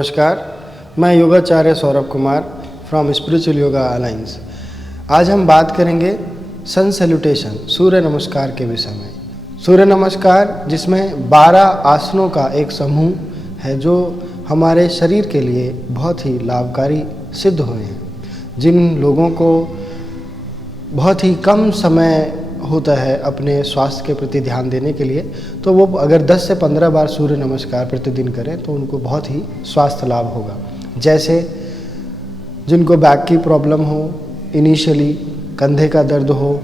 नमस्कार, मैं योगाचार्य Saurabh Kumar from Spiritual Yoga Alliance. आज हम बात करेंगे सन सैल्यूटेशन सूर्य नमस्कार के विषय में। सूर्य नमस्कार जिसमें 12 आसनों का एक समूह है जो हमारे शरीर के लिए बहुत ही लाभकारी सिद्ध हुए हैं। जिन लोगों को बहुत ही कम समय होता है अपने स्वास्थ्य के प्रति ध्यान देने के लिए, तो वो अगर 10 से 15 बार सूर्य नमस्कार प्रतिदिन करें तो उनको बहुत ही स्वास्थ्य लाभ होगा। जैसे जिनको बैक की प्रॉब्लम हो, इनिशियली कंधे का दर्द हो,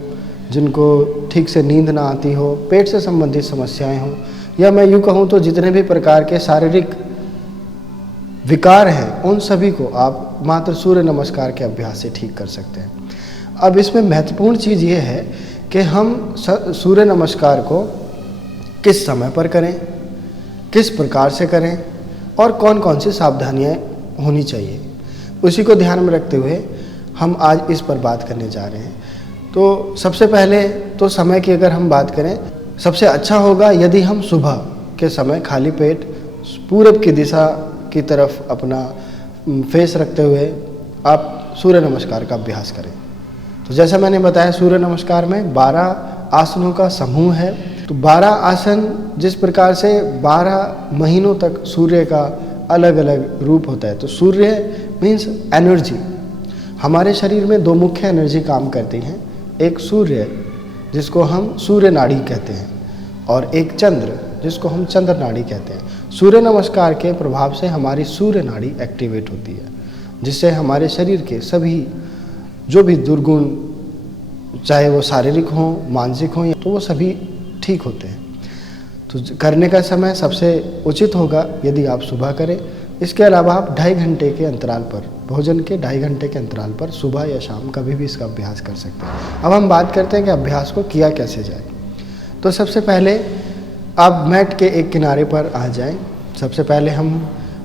जिनको ठीक से नींद ना आती हो, पेट से संबंधित समस्याएं हों, या मैं यूँ कहूँ तो जितने भी प्रकार के शारीरिक विकार हैं उन सभी को आप मात्र सूर्य नमस्कार के अभ्यास से ठीक कर सकते हैं। अब इसमें महत्वपूर्ण चीज़ ये है कि हम सूर्य नमस्कार को किस समय पर करें, किस प्रकार से करें और कौन कौन सी सावधानियाँ होनी चाहिए, उसी को ध्यान में रखते हुए हम आज इस पर बात करने जा रहे हैं। तो सबसे पहले तो समय की अगर हम बात करें, सबसे अच्छा होगा यदि हम सुबह के समय खाली पेट पूरब की दिशा की तरफ अपना फेस रखते हुए आप सूर्य नमस्कार का अभ्यास करें। तो जैसा मैंने बताया, सूर्य नमस्कार में 12 आसनों का समूह है। तो 12 आसन जिस प्रकार से 12 महीनों तक सूर्य का अलग अलग रूप होता है। तो सूर्य मीन्स एनर्जी। हमारे शरीर में 2 मुख्य एनर्जी काम करती हैं, एक सूर्य जिसको हम सूर्य नाड़ी कहते हैं और एक चंद्र जिसको हम चंद्र नाड़ी कहते हैं। सूर्य नमस्कार के प्रभाव से हमारी सूर्य नाड़ी एक्टिवेट होती है, जिससे हमारे शरीर के सभी जो भी दुर्गुण, चाहे वो शारीरिक हों, मानसिक हों, तो वो सभी ठीक होते हैं। तो करने का समय सबसे उचित होगा यदि आप सुबह करें। इसके अलावा आप 2.5 घंटे के अंतराल पर, भोजन के 2.5 घंटे के अंतराल पर सुबह या शाम कभी भी इसका अभ्यास कर सकते हैं। अब हम बात करते हैं कि अभ्यास को किया कैसे जाए। तो सबसे पहले आप मैट के एक किनारे पर आ जाएं। सबसे पहले हम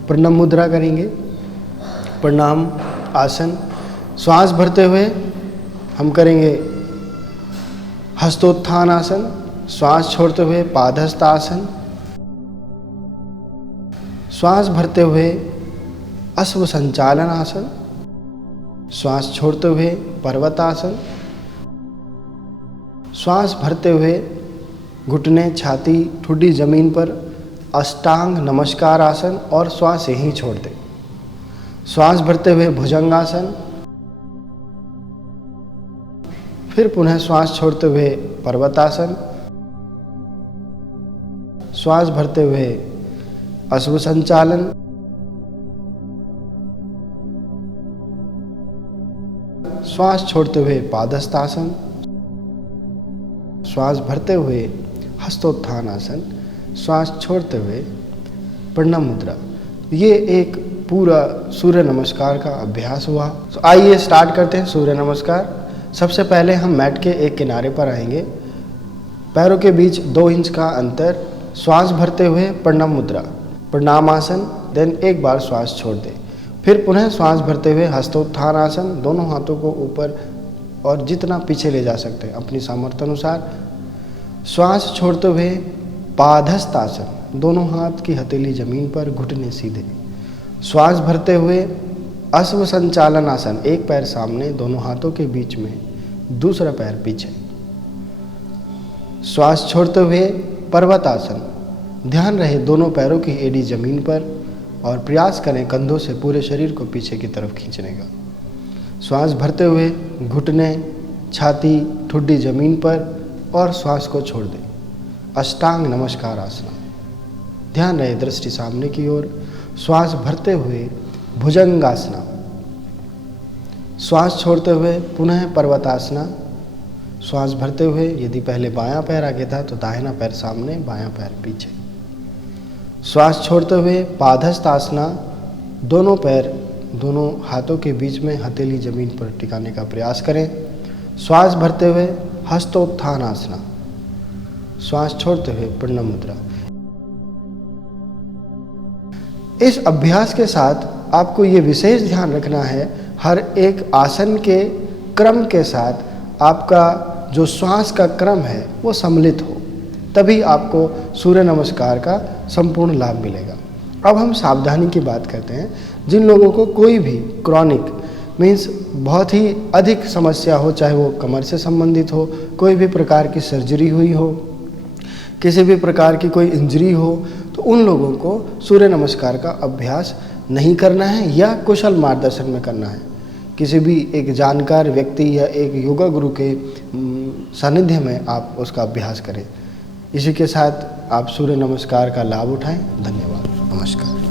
प्रणाम मुद्रा करेंगे, प्रणाम आसन। श्वास भरते हुए हम करेंगे हस्तोत्थान आसन, श्वास छोड़ते हुए पादहस्त आसन, श्वास भरते हुए अश्व संचालन आसन, श्वास छोड़ते हुए पर्वतासन, श्वास भरते हुए घुटने, छाती, ठुड्डी जमीन पर अष्टांग नमस्कार आसन और श्वास यहीं छोड़ दें। श्वास भरते हुए भुजंगासन, फिर पुनः श्वास छोड़ते हुए पर्वतासन, श्वास भरते हुए अश्व संचालन, श्वास छोड़ते हुए पादहस्तासन, श्वास भरते हुए हस्तोत्थान आसन, श्वास छोड़ते हुए प्रणाम मुद्रा। ये एक पूरा सूर्य नमस्कार का अभ्यास हुआ। तो आइए स्टार्ट करते हैं सूर्य नमस्कार। सबसे पहले हम मैट के एक किनारे पर आएंगे, पैरों के बीच 2 इंच का अंतर, श्वास भरते हुए प्रणाम मुद्रा, प्रणाम आसन, देन एक बार श्वास छोड़ दें। फिर पुनः श्वास भरते हुए हस्तोत्थान आसन, दोनों हाथों को ऊपर और जितना पीछे ले जा सकते हैं अपनी सामर्थ्य अनुसार। श्वास छोड़ते हुए पादहस्त आसन, दोनों हाथ की हथेली जमीन पर, घुटने सीधे। श्वास भरते हुए अश्व संचालन आसन, एक पैर सामने, दोनों हाथों के बीच में, दूसरा पैर पीछे। श्वास छोड़ते हुए पर्वतासन, ध्यान रहे दोनों पैरों की एड़ी जमीन पर और प्रयास करें कंधों से पूरे शरीर को पीछे की तरफ खींचने का। श्वास भरते हुए घुटने, छाती, ठुड्डी जमीन पर और श्वास को छोड़ दें। अष्टांग नमस्कार आसन, ध्यान रहे दृष्टि सामने की ओर। श्वास भरते हुए भुजंगासना, श्वास छोड़ते हुए पुनः पर्वतासना। श्वास भरते हुए यदि पहले बायां पैर आगे था तो दाहिना पैर सामने, बायां पैर पीछे। श्वास छोड़ते हुए पादहस्त आसना, दोनों पैर दोनों हाथों के बीच में, हथेली जमीन पर टिकाने का प्रयास करें। श्वास भरते हुए हस्तोत्थान आसना, श्वास छोड़ते हुए प्रणाम मुद्रा। इस अभ्यास के साथ आपको ये विशेष ध्यान रखना है, हर एक आसन के क्रम के साथ आपका जो श्वास का क्रम है वो सम्मिलित हो, तभी आपको सूर्य नमस्कार का संपूर्ण लाभ मिलेगा। अब हम सावधानी की बात करते हैं। जिन लोगों को कोई भी क्रॉनिक मीन्स बहुत ही अधिक समस्या हो, चाहे वो कमर से संबंधित हो, कोई भी प्रकार की सर्जरी हुई हो, किसी भी प्रकार की कोई इंजरी हो, तो उन लोगों को सूर्य नमस्कार का अभ्यास नहीं करना है या कुशल मार्गदर्शन में करना है। किसी भी एक जानकार व्यक्ति या एक योगा गुरु के सानिध्य में आप उसका अभ्यास करें। इसी के साथ आप सूर्य नमस्कार का लाभ उठाएं। धन्यवाद। नमस्कार।